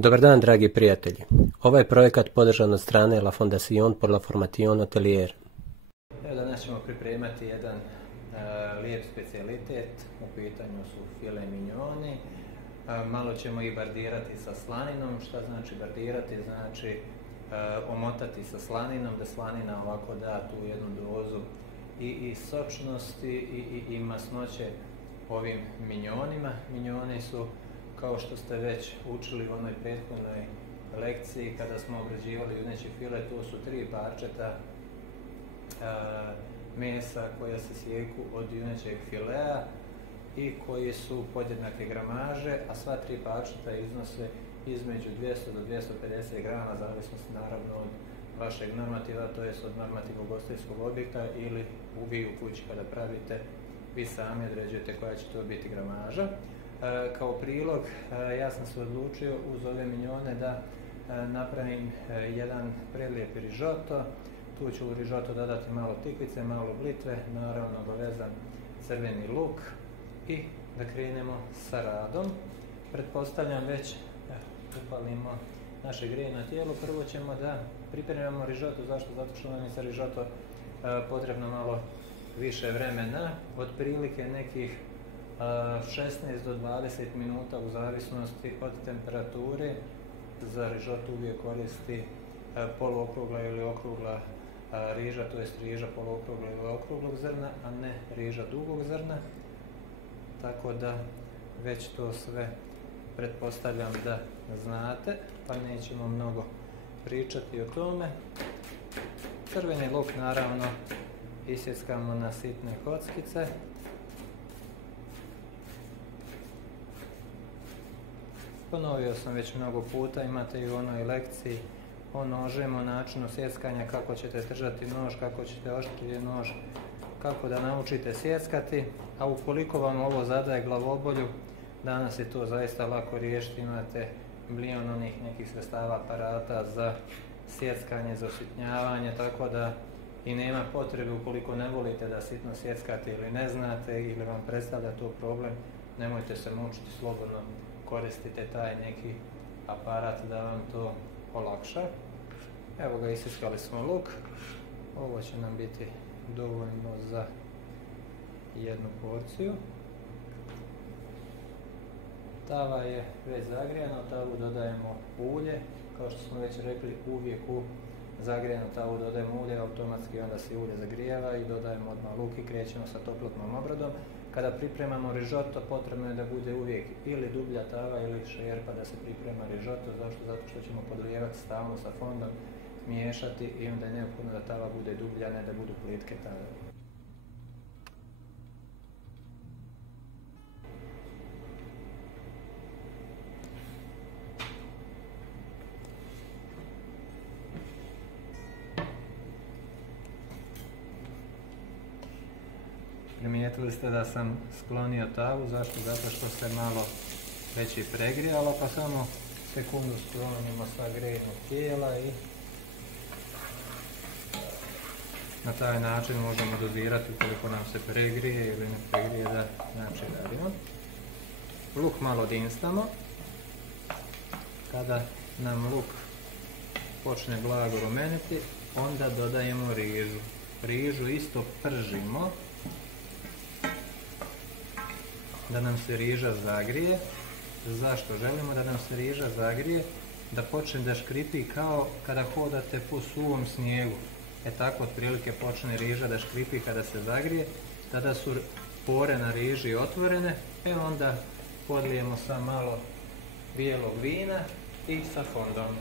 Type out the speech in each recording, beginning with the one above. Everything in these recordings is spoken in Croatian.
Dobar dan, dragi prijatelji. Ovaj projekat podržan od strane La Fondation pour la Formation Hotelière. Evo, danas ćemo pripremati jedan lijep specijalitet. U pitanju su file mignoni. Malo ćemo ih bardirati sa slaninom. Šta znači bardirati? Znači omotati sa slaninom, da slanina ovako da tu jednu dozu i sočnosti i masnoće ovim mignonima. Mignoni su, kao što ste već učili u onoj prethodnoj lekciji kada smo obrađivali juneći file, to su 3 parčeta mesa koja se sjeku od junećeg filea i koji su podjednake gramaže, a sva 3 parčeta iznose između 200 do 250 grama, zavisnosti naravno od vašeg normativa, to jest od normativa ugostiteljskog objekta ili vi u kući kada pravite, vi sami određujete koja će to biti gramaža. Kao prilog, ja sam se odlučio uz ove mignone da napravim jedan prelijepi rižoto. Tu ću u rižoto dodati malo tikvice, malo blitve, naravno obavezan crveni luk i da krenemo sa radom. Pretpostavljam već, upalimo naše grijano tijelo. Prvo ćemo da pripremamo rižoto. Zašto? Zato što nam je za rižoto potrebno malo više vremena, otprilike nekih 16 do 20 minuta u zavisnosti od temperature. Za rižoto uvijek koristi poluokrugla ili okrugla riža, to jest riža poluokrugla ili okruglog zrna, a ne riža dugog zrna. Tako da već to sve pretpostavljam da znate, pa nećemo mnogo pričati o tome. Crveni luk naravno isjeckamo na sitne kockice. Ponovio sam već mnogo puta, imate i u onoj lekciji o nožima, o načinu sjeckanja, kako ćete držati nož, kako ćete oštriti nož, kako da naučite sjeckati, a ukoliko vam ovo zadaje glavobolju, danas je to zaista lako riješiti, imate milion onih nekih sredstava, aparata za sjeckanje, za usitnjavanje, tako da i nema potrebe ukoliko ne volite da sitno sjeckate ili ne znate ili vam predstavlja to problem, nemojte se mučiti, slobodno koristite taj neki aparat da vam to olakša. Evo ga, isjeckali smo luk. Ovo će nam biti dovoljno za jednu porciju. Tava je već zagrijana, u tavu dodajemo ulje. Kao što smo već rekli, uvijek u zagrijanu tavu dodajemo ulje, automatski onda se ulje zagrijava i dodajemo odmah luk i krećemo sa toplotnom obradom. Kada pripremamo rižoto, potrebno je da bude uvijek ili dublja tava ili šerpa da se priprema rižoto. Zašto? Zato što ćemo podlijevati stalno sa fondom, miješati i onda je neophodno da tava bude dublja, ne da budu plitke tave. Primijetili ste da sam sklonio tavu, zašto? Zato što se malo već i pregrijalo, pa samo sekundu sklonimo sa grijnog tijela i na taj način možemo dozirati ukoliko nam se pregrije ili ne pregrije, da znači radimo. Luk malo dinstamo. Kada nam luk počne blago rumeniti, onda dodajemo rižu. Rižu isto pržimo da nam se riža zagrije. Zašto želimo da nam se riža zagrije? Da počne da škripi kao kada hodate po suvom snijegu. Tako otprilike počne riža da škripi kada se zagrije. Tada su pore na riži otvorene, onda podlijemo sa malo bijelog vina i sa fondom.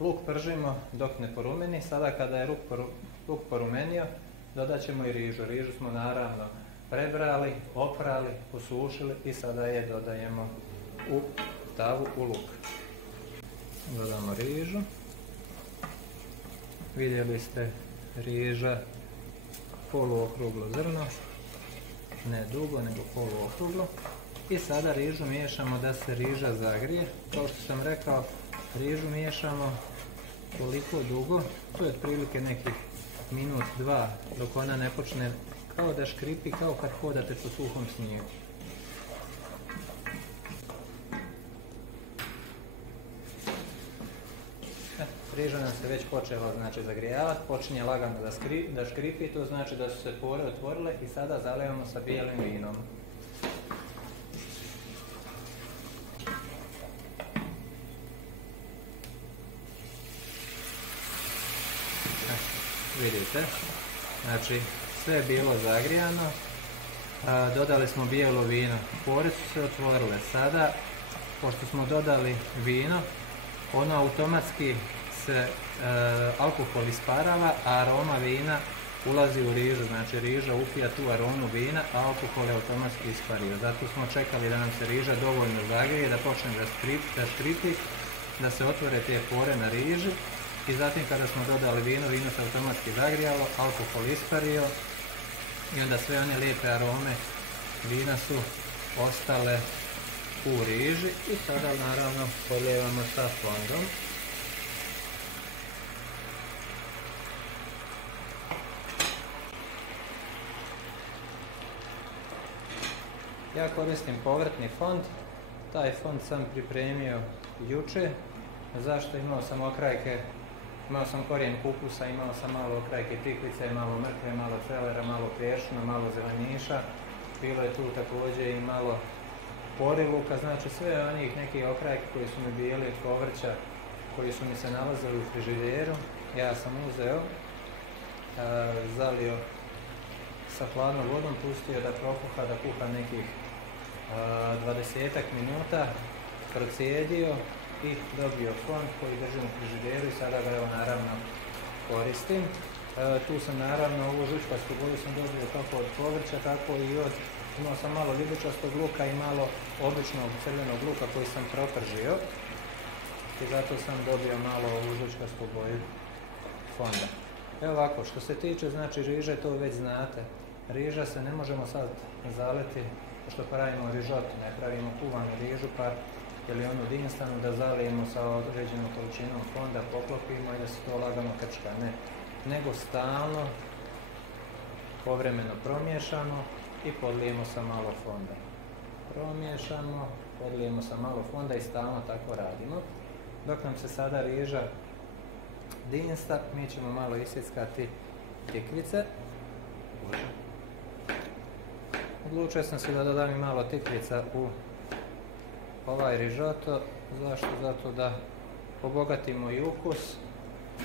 Luk pržimo dok ne porumeni. Sada kada je luk porumenio, dodat ćemo i rižu. Rižu smo naravno prebrali, oprali, posušili i sada je dodajemo u tavu, u luk. Dodamo rižu. Vidjeli ste riža poluokruglo zrno, ne dugo nego poluokruglo. I sada rižu miješamo da se riža zagrije. Kao što sam rekao, rižu miješamo toliko dugo, to je otprilike nekih minut, dva, dok ona ne počne kao da škripi, kao kad hodate po suhom snijegu. riža nam se već počela znači zagrijavati, počinje lagano da škripi, to znači da su se pore otvorile i sada zalijevamo sa bijelim vinom. Vidite, znači sve je bilo zagrijano, dodali smo bijelo vino, pore su se otvorile. Sada, pošto smo dodali vino, ono automatski se alkohol isparava, a aroma vina ulazi u rižu, znači riža upija tu aromu vina, a alkohol je automatski ispario. Zato smo čekali da nam se riža dovoljno zagrije, da počne da škripi, da se otvore te pore na riži. I zatim kada smo dodali vino, vino se automatski zagrijalo, alkohol ispario i onda sve one lijepe arome vina su ostale u riži i sada naravno polijevamo sa fondom. Ja koristim povrtni fond, taj fond sam pripremio jučer. Zašto? Imao sam okrajke, imao sam korijen kupusa, imao sam malo okrajke tikvice, malo mrkve, malo celera, malo peršuna, malo zeleniša. Bilo je tu također i malo poriluka, znači sve onih nekih okrajke koji su mi bili od povrća, koji su mi se nalazili u frižideru. Ja sam uzeo, zalio sa hladnom vodom, pustio da prokuha, da kuha nekih 20-ak minuta, procijedio i dobio fond koji držim u frižideru i sada ga evo naravno koristim. Tu sam naravno ovu žučkastu boju sam dobio kako od povrća, tako i od, imao sam malo ljubičastog luka i malo običnog crvenog luka koji sam propržio i zato sam dobio malo ovu žučkastu boju fonda. Evo ovako, što se tiče znači riže, to već znate. Riža se ne možemo sad zaliti, što pravimo rižotu, ne pravimo kuvanu rižu pa ili onu dinstanu da zalijemo sa određenom količinom fonda, poklopimo i da se to lagano krčka, ne. Nego stalno, povremeno promiješamo i podlijemo sa malo fonda. Promiješamo, podlijemo sa malo fonda i stalno tako radimo. Dok nam se sada riža dinsta, mi ćemo malo isjeckati tikvice. Odlučio sam se da dodam i malo tikvica u ovaj rižoto. Zašto? Zato da obogatimo i ukus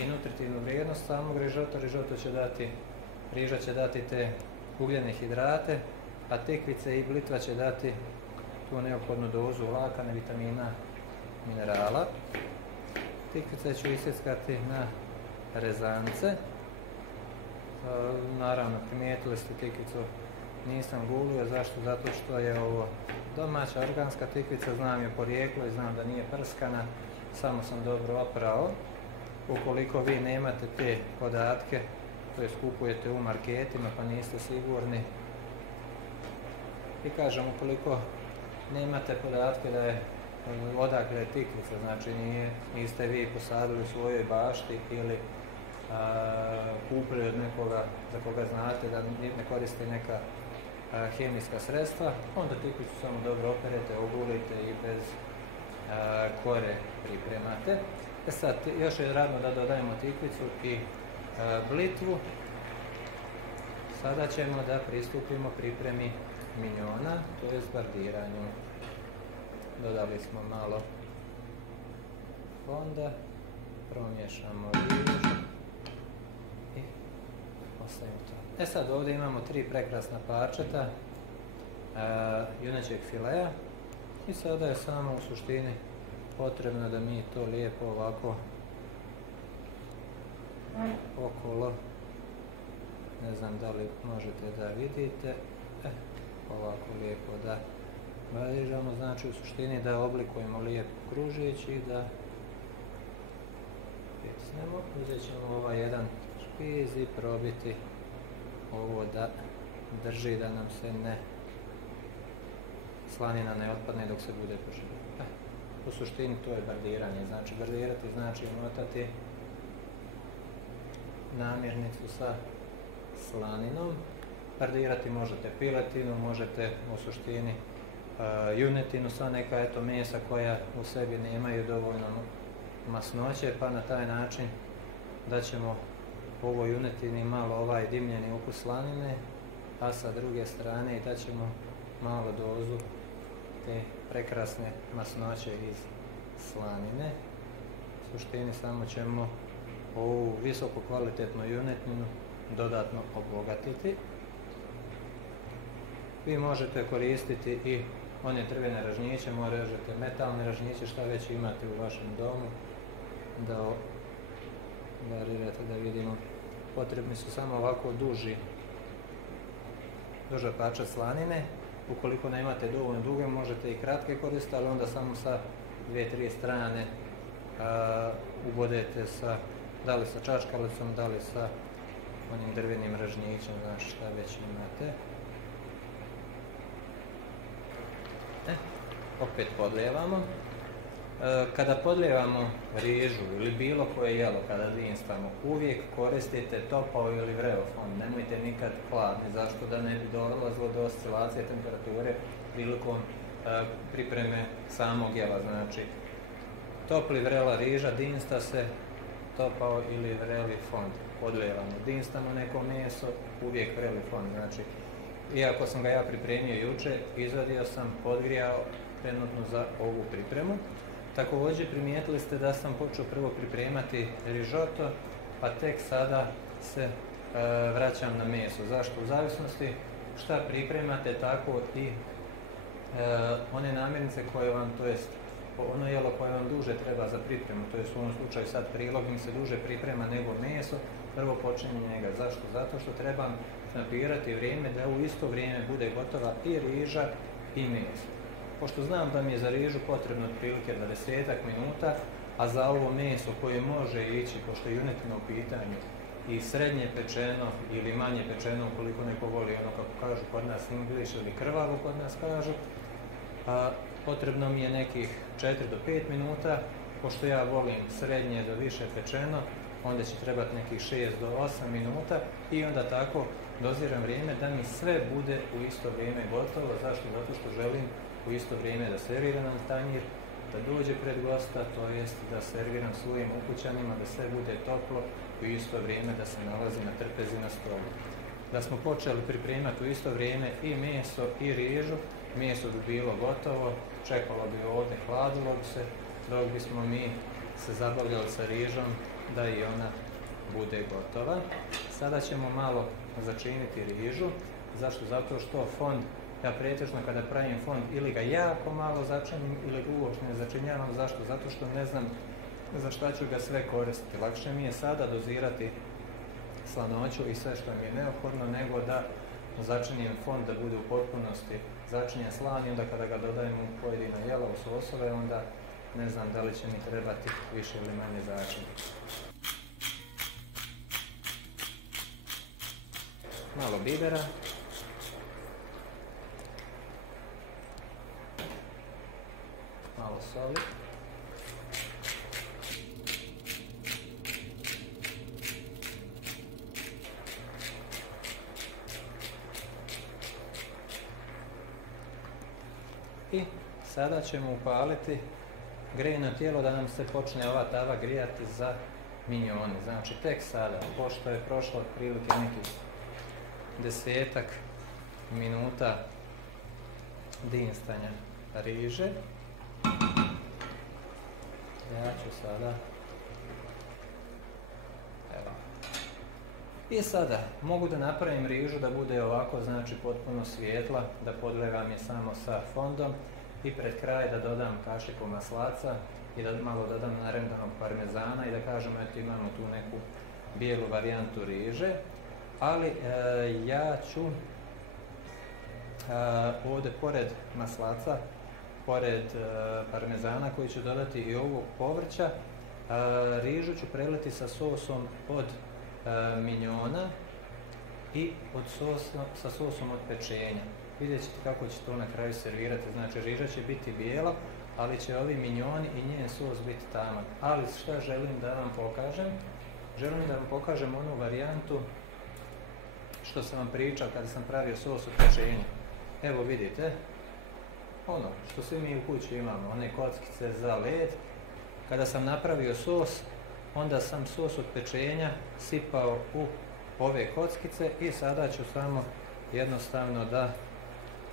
i nutritivnu vrijednost samog rižota. Riža će dati te ugljene hidrate, a tikvice i blitva će dati tu neophodnu dozu vlakana, vitamina, minerala. Tikvice ću isjeckati na rezance. Naravno, primijetili ste tikvicu nisam gulio. Zašto? Zato što je ovo domaća organska tikvica, znam je porijeklo i znam da nije prskana, samo sam dobro oprao. Ukoliko vi nemate te podatke, to je kupujete u marketima pa niste sigurni, i kažem, ukoliko nemate podatke da je odakle je tikvica, znači niste vi posadili u svojoj bašti ili kupili od nekoga za koga znate da ne koristi neka hemijska sredstva, onda tikvicu samo dobro operete, ogulite i bez kore pripremate. Sad, još je radno da dodajemo tikvicu i blitvu. Sada ćemo da pristupimo pripremi minjona, to je bardiranju. Dodali smo malo fonda, promiješamo rižu i ostavimo to. Sad ovdje imamo 3 prekrasna parčeta junećeg filea i sada je samo u suštini potrebno da mi to lijepo ovako okolo, ne znam da li možete da vidite, ovako lijepo da barižamo, znači u suštini da oblikujemo lijep kružić i da picnemo. Uzet ćemo ovaj jedan špiz i probiti ovo da drži, da nam se slanina ne otpadne dok se bude poživio. U suštini to je bardiranje, znači bardirati znači umotati namirnicu sa slaninom. Bardirati možete piletinu, možete u suštini junetinu, sva neka mesa koja u sebi nemaju dovoljno masnoće, pa na taj način da ćemo u ovoj junetini malo ovaj dimljeni ukus slanine, a sa druge strane da ćemo malo dozu te prekrasne masnoće iz slanine. U suštini samo ćemo ovu visoko kvalitetnu junetinu dodatno obogatiti. Vi možete koristiti i one drvene ražnjiće, možete metalne ražnjiće, šta već imate u vašem domu, da varirate, da vidimo. Potrebni su samo ovako duža parča slanine. Ukoliko ne imate dovoljno duge, možete i kratke koristiti, ali onda samo sa 2-3 strane ubodete da li sa čačkalicom, da li sa onim drvenim ražnjićem, znači šta već imate. Opet podlijevamo. Kada podlijevamo rižu ili bilo koje jelo kada dinstamo, uvijek koristite topao ili vreo fond. Nemojte nikad hladni, zašto da ne bi dolazilo do oscilacije temperature prilikom pripreme samog jela. Znači, topli vrela riža dinsta se topao ili vreli fond. Podlijevamo. Dinstamo neko meso, uvijek vreli fond. Znači, iako sam ga ja pripremio juče, izvadio sam, podgrijao trenutno za ovu pripremu. Također primijetili ste da sam počeo prvo pripremati rižoto, pa tek sada se vraćam na meso. Zašto? U zavisnosti šta pripremate, tako i one namirnice koje vam, to jest ono jelo koje vam duže treba za pripremu, to jest u ovom slučaju sad prilog im se duže priprema nego meso, prvo počinjem njega. Zašto? Zato što trebam napirati vrijeme da u isto vrijeme bude gotova i riža i meso. Pošto znam da mi je za rižu potrebno otprilike 20 minuta, a za ovo meso koje može ići, pošto je junetina u pitanju, i srednje pečeno ili manje pečeno, ukoliko neko voli ono kako kažu kod nas English ili krvavo kod nas kažu, potrebno mi je nekih 4 do 5 minuta, pošto ja volim srednje do više pečeno, onda će trebati nekih 6 do 8 minuta i onda tako doziram vrijeme da mi sve bude u isto vrijeme gotovo. Zašto? Zato što želim u isto vrijeme da serviram tanjir, da dođe pred gosta, to jest da serviram svojim ukućanima, da sve bude toplo, u isto vrijeme da se nalazi na trpezi na stolu. Da smo počeli pripremati u isto vrijeme i meso i rižu, meso bi bilo gotovo, čekalo bi ovdje, hladilo bi se, dok bismo mi se zabavljali sa rižom da i ona bude gotova. Sada ćemo malo začiniti rižu. Zašto? Zato što fond, ja pretežno kada pravim fond ili ga jako malo začinim ili ga uopšte ne začinjavam. Zašto? Zato što ne znam za šta ću ga sve koristiti. Lakše mi je sada dozirati slanoću i sve što mi je neophodno, nego da začinim fond da bude u potpunosti začinjen slan i onda kada ga dodajem u pojedina jela, u sosove, onda ne znam da li će mi trebati više ili manje začin. Malo bibera. Malo soli. I sada ćemo upaliti grejno tijelo da nam se počne ova tava grijati za minjone. Znači tek sada, pošto je prošlo otprilike nekih 10 minuta dinstanja riže, ja ću sada, evo, i sada mogu da napravim rižu da bude ovako, znači potpuno svijetla, da podlevam je samo sa fondom i pred kraj da dodam kašiku maslaca i da malo dodam narendanog parmezana i da kažemo eto imamo tu neku bijelu varijantu riže, ali ja ću ovdje pored maslaca, pored parmezana koji ću dodati i ovog povrća, rižu ću preliti sa sosom od minjona i sa sosom od pečenja. Vidjet ćete kako će to na kraju servirati. Znači riža će biti bijela, ali će ovi minjoni i njen sos biti tamak. Ali šta želim da vam pokažem? Želim da vam pokažem onu varijantu što sam vam pričao kada sam pravio sos od pečenja. Evo vidite, ono što svi mi u kući imamo, one kockice za led Kada sam napravio sos, onda sam sos od pečenja sipao u ove kockice i sada ću samo jednostavno da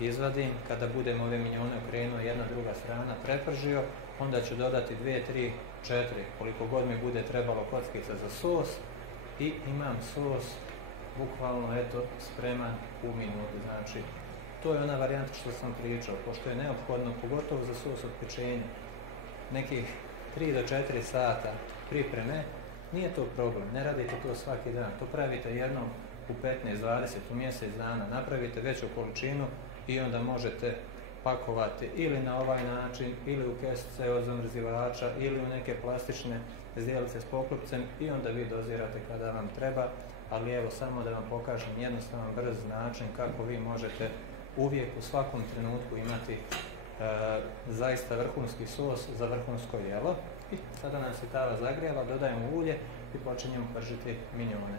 izvadim. Kada budem ove minjone okrenuo jedna druga strana prepržio, onda ću dodati 2, 3, 4, koliko god mi bude trebalo kockica za sos i imam sos bukvalno eto spreman u minutu. Znači, to je ona varijanta što sam pričao, pošto je neophodno, pogotovo za sos od pečenja, nekih 3 do 4 sata pripreme, nije to problem, ne radite to svaki dan, to pravite jednom u 15, 20, u mjesec dana, napravite veću količinu i onda možete pakovati ili na ovaj način, ili u kesice od zamrzivača, ili u neke plastične zdjelice s poklopcem i onda vi dozirate kada vam treba, ali evo samo da vam pokažem jednostavan, brz način kako vi možete uvijek u svakom trenutku imati zaista vrhunski sos za vrhunsko jelo. I sada nam se tava zagrijala, dodajemo ulje i počinjemo pržiti minjone.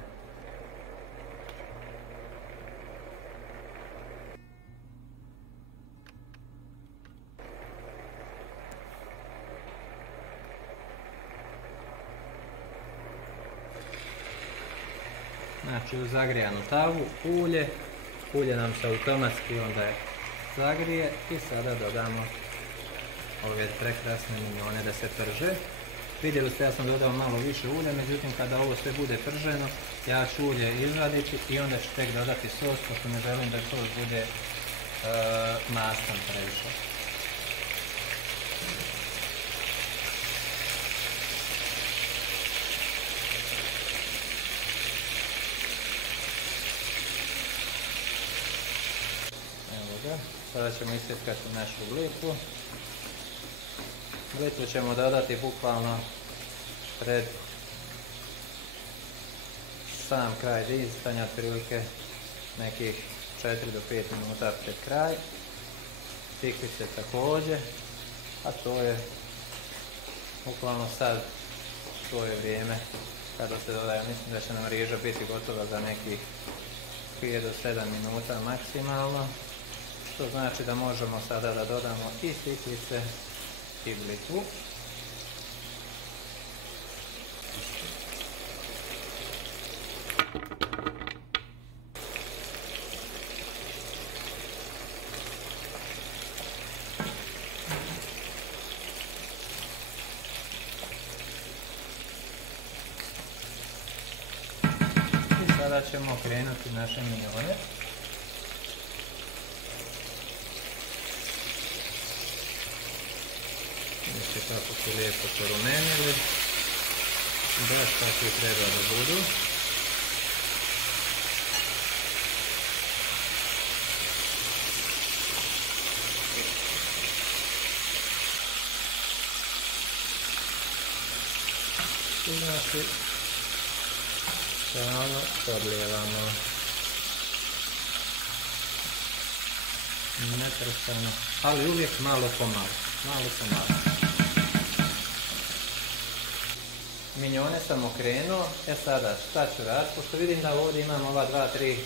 Znači u zagrijanu tavu ulje nam se automatski onda zagrije i sada dodamo ove prekrasne minjone da se prže. Vidjeli ste, ja sam dodao malo više ulja, međutim kada ovo sve bude prženo, ja ću ulje izvaditi i onda ću tek dodati sos, pošto ne želim da sos bude mastan previše. Evo ga, sada ćemo isjeckati našu blitvu. Blitvu ćemo dodati bukvalno pred sam kraj dizanja, otprilike nekih 4 do 5 minuta pred kraj. Tikvice također, a to je bukvalno sad, to je vrijeme kada se dodaje. Mislim da će nam riža biti gotova za nekih 5 do 7 minuta maksimalno, što znači da možemo sada da dodamo i tikvice i blitvu. I sada ćemo krenuti naše minjone. Vidite kako su lijepo porumenili, baš kako i treba da budu. I znači, stalno podlijevamo, neprestano, ali uvijek malo po malo. Minjone sam okrenuo, sada šta ću raditi, pošto vidim da ovdje imam ova 2-3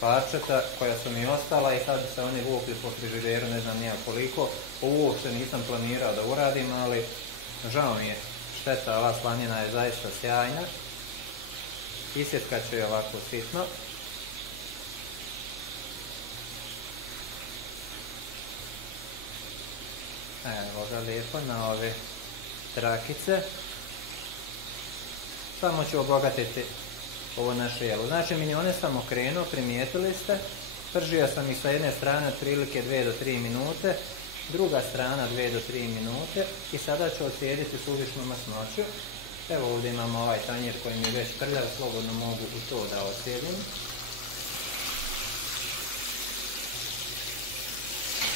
parčeta koja su mi ostala i sad bi se oni vukli po frižideru, ne znam nija koliko. Ovo uopšte nisam planirao da uradim, ali žao mi je, šteta, ova slanina je zaista sjajna. Isjetkat ću je ovako sitno. Evo ga lijepo na ove trakice. Samo ću obogatiti ovo naše jelo. Znači minjone sam okrenuo, primijetili ste. Pržio sam ih sa jedne strane otprilike 2 do 3 minute. Druga strana 2 do 3 minute. I sada ću ocijediti suvišnu masnoću. Evo ovdje imamo ovaj tanjir koji mi je već prljav, slobodno mogu u to da ocijedim.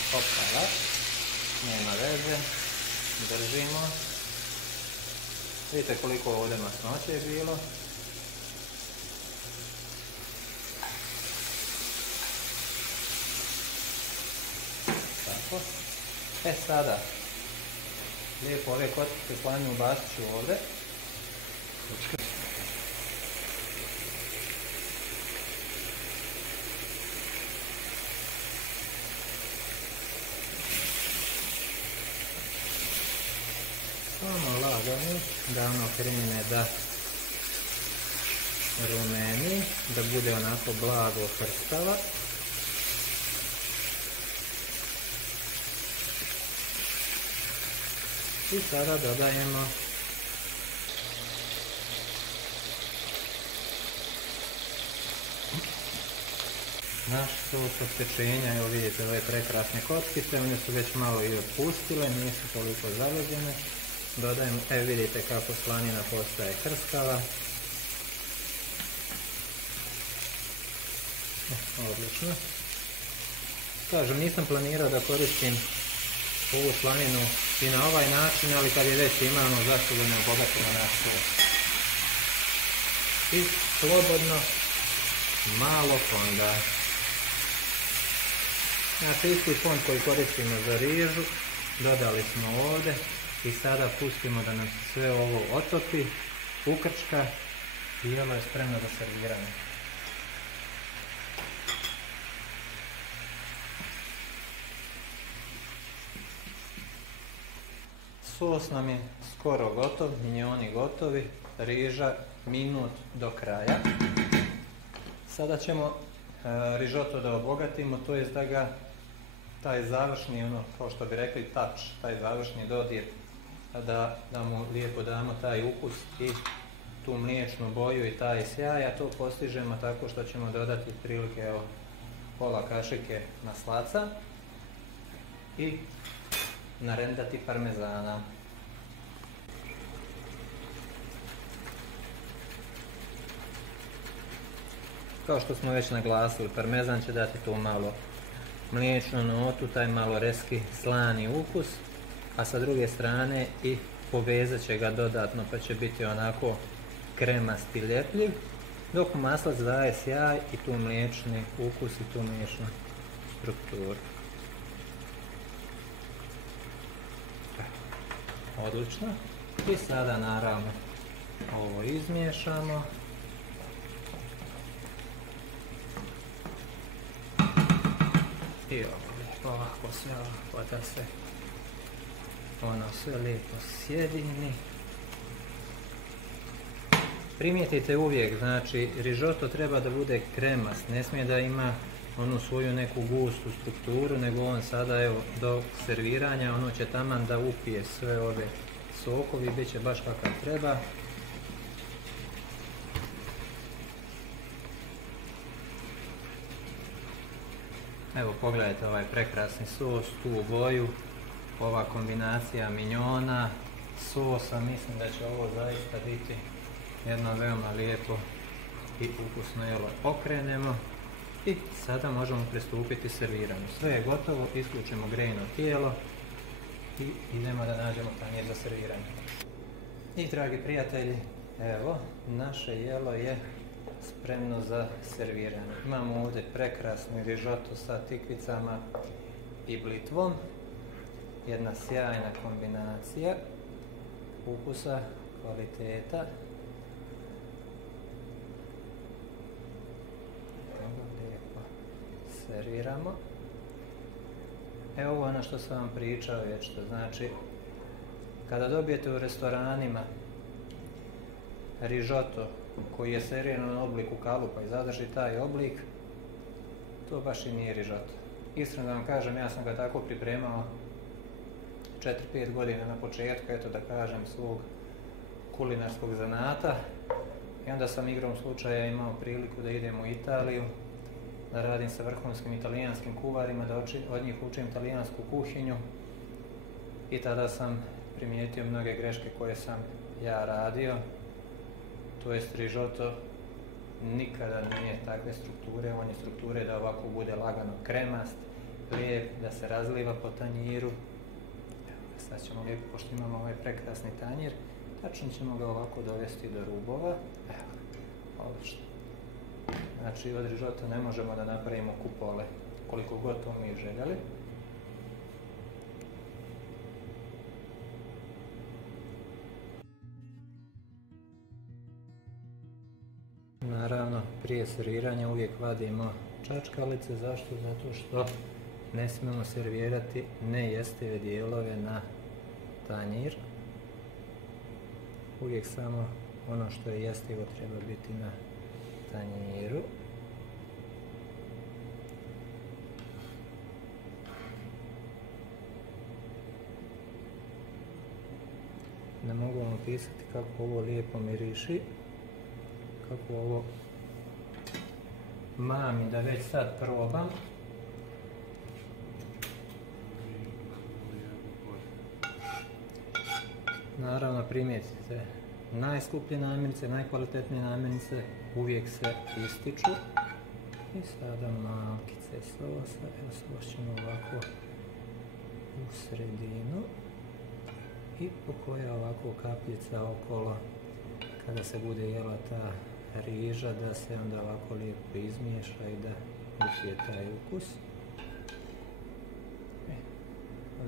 Opala. Nema veze, držimo. Vidite koliko ovdje masnoće je bilo. Tako. Sada, lijepo ove kockice slanine ubacit ću ovdje. Samo lagano da ono krene da rumeni, da bude onako blago krstava. I sada dodajemo naš sos od pečenja. Evo vidite ove prekrasne kockice, one su već malo i otpustile, nisu toliko zaleđene. Dodajemo, evo vidite kako slanina postaje krskava. Odlično. Kažem, nisam planirao da koristim ovu slaninu i na ovaj način, ali kad je već imamo, zašto da ne obogatimo naš sos. I slobodno malo fonda. Znači isti fond koji koristimo za rižu, dodali smo ovdje i sada pustimo da nam sve ovo otopi, ukrčka i jelo je spremno za serviranje. Sos nam je skoro gotov, minjoni gotovi, riža minut do kraja. Sada ćemo rižoto da obogatimo, to jest da ga taj završni, ono kao što bi rekli touch, taj završni dodir, da mu lijepo damo taj ukus i tu mliječnu boju i taj sjaj, a to postižemo tako što ćemo dodati otprilike evo pola kašike maslaca i narendati parmezana. Kao što smo već naglasili, parmezan će dati tu malo mliječnu notu, taj malo reski slani ukus, a sa druge strane i povezat će ga dodatno pa će biti onako kremast i ljepljiv, dok maslac daje sjaj i tu mliječni ukus i tu mliječnu strukturu. Odlično. I sada naravno ovo izmiješamo. I ovako sve ovako da se ono sve lijepo sjedini. Primijetite uvijek, znači rižoto treba da bude kremast, ne smije da ima onu svoju neku gustu strukturu, nego on sada evo do serviranja ono će taman da upije sve ove sokovi, bit će baš kakav treba. Evo pogledajte ovaj prekrasni sos, tu boju, ova kombinacija minjona, sosa, mislim da će ovo zaista biti jedno veoma lijepo i ukusno jelo. Okrenemo i sada možemo pristupiti serviranju. Sve je gotovo, isključimo grejno tijelo i idemo da nađemo tanjir za serviranje. I dragi prijatelji, evo, naše jelo je spremno za serviranje. Imamo ovdje prekrasni rižoto sa tikvicama i blitvom. Jedna sjajna kombinacija ukusa, kvaliteta. Lijepo serviramo. Evo ovo ono što sam vam pričao već, to znači kada dobijete u restoranima rižoto koji je serviran u obliku kalupa i zadrži taj oblik, to baš i nije rižoto. Iskreno da vam kažem, ja sam ga tako pripremao 4-5 godina na početku, eto da kažem, svog kulinarskog zanata. I onda sam igrom slučaja imao priliku da idem u Italiju, da radim sa vrhunskim italijanskim kuvarima, da od njih učim talijansku kuhinju. I tada sam primijetio mnoge greške koje sam ja radio. To jest rižoto nikada nije takve strukture, on je strukture da ovako bude lagano kremast, lijep, da se razliva po tanjiru. Sad ćemo lijepo, pošto imamo ovaj prekrasni tanjir, tačno ćemo ga ovako dovesti do rubova. Evo, odlično. Znači od rižota ne možemo da napravimo kupole, koliko god to mi željeli. Naravno, prije serviranja uvijek vadimo čačkalice. Zašto? Zato što ne smijemo servirati nejestive dijelove na tanjir. uvijek samo ono što je jestivo treba biti na tanjiru. Ne mogu vam opisati kako ovo lijepo miriši, kako ovo mami da već sad probam. Naravno primijetite, najskuplje namirnice, najkvalitetnije namirnice uvijek se ističu. I sada malkice sosa, evo sos ćemo ovako u sredinu i po koja ovako kapljica okolo kada se bude jela ta riža, da se onda ovako lijepo izmiješa i da upije taj ukus.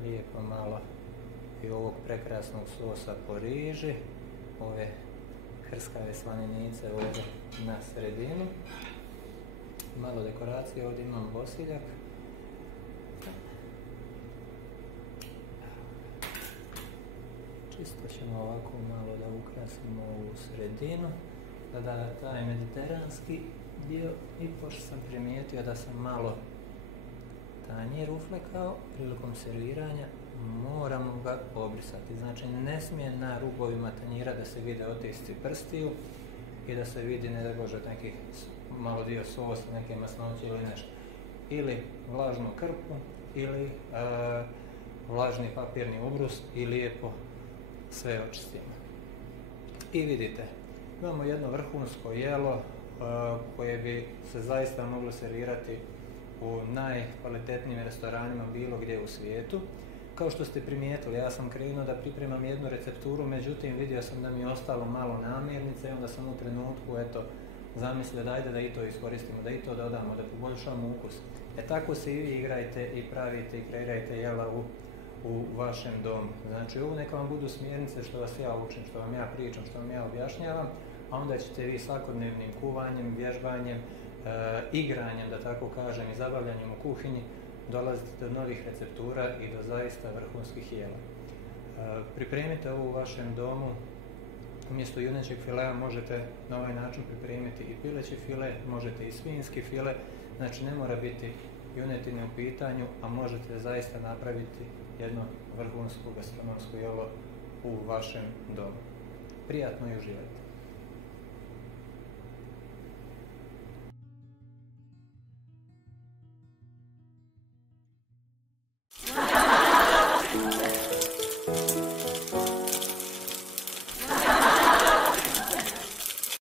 Lijepo malo i ovog prekrasnog sosa po riži, ove hrskave slaninice ovdje na sredinu. Malo dekoracije, ovdje imam bosiljak. Čisto ćemo ovako malo da ukrasimo ovu sredinu, da da taj mediteranski dio, i pošto sam primijetio da sam malo tanjir uflekao prilikom serviranja, moramo ga obrisati. Znači ne smije na rubovima tanjira da se vide otisci prstiju i da se vidi, ne da Bože, neki malo dio sosa, neke masnoće ili nešto. Ili vlažnu krpu, ili vlažni papirni ubrus i lijepo sve očistimo. I vidite, imamo jedno vrhunsko jelo koje bi se zaista moglo servirati u najkvalitetnijim restoranima bilo gdje u svijetu. Kao što ste primijetili, ja sam krenuo da pripremam jednu recepturu, međutim vidio sam da mi je ostalo malo namirnice i onda sam u trenutku zamislio da ajde da i to iskoristimo, da i to dodamo, da poboljšamo ukus. Tako se i vi igrajte i pravite i kreirajte jela u vašem domu. Znači ovo neka vam budu smjernice što vas ja učim, što vam ja pričam, što vam ja objašnjavam, a onda ćete vi svakodnevnim kuvanjem, vježbanjem, igranjem, da tako kažem, i zabavljanjem u kuhinji dolazite do novih receptura i do zaista vrhunskih jela. Pripremite ovo u vašem domu. Umjesto junećeg filea možete na ovaj način pripremiti i pileći file, možete i svinjski file, znači ne mora biti junetine u pitanju, a možete zaista napraviti jedno vrhunsko gastronomsko jelo u vašem domu. Prijatno i uživajte!